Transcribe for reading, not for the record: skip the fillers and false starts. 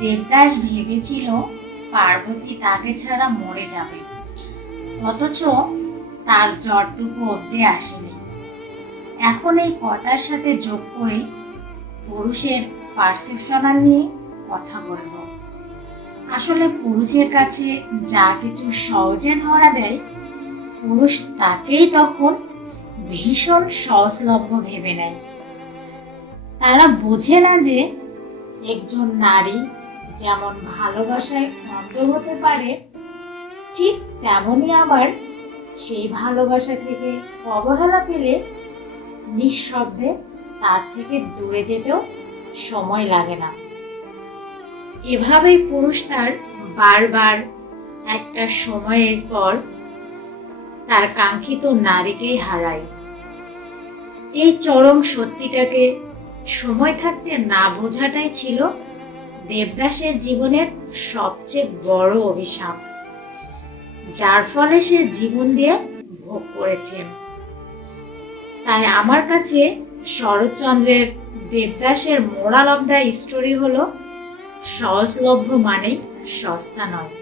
দেবদাস ভেবেছিল পার্বতী তাকে ছাড়া মরে যাবে, অথচ তার জ্বরটুকু অব্দি আসেনি। এখন এই কথার সাথে যোগ করে পুরুষের পারসেপশনাল নিয়ে কথা বলবো। আসলে পুরুষের কাছে যা কিছু সহজে ধরা দেয়, পুরুষ তাকেই তখন ভীষণ সহজলভ্য ভেবে নেয়। তারা বোঝে না যে একজন নারী যেমন ভালোবাসায় অন্ধ হতে পারে, ঠিক তেমনই আবার সেই ভালোবাসা থেকে অবহেলা পেলে নিঃশব্দে তার থেকে দূরে যেতেও সময় লাগে না। এভাবেই পুরুষ তার বারবার একটা সময়ের পর তার কাঙ্ক্ষিত নারীকেই হারায়। এই চরম সত্যিটাকে সময় থাকতে না বোঝাটাই ছিল দেবদাসের জীবনের সবচেয়ে বড় অভিশাপ, যার ফলে সে জীবন দিয়ে ভোগ করেছে। তাই আমার কাছে শরৎচন্দ্রের দেবদাসের মোরাল অফ দ্য স্টোরি হলো, সহজলভ্য মানেই সস্তা নয়।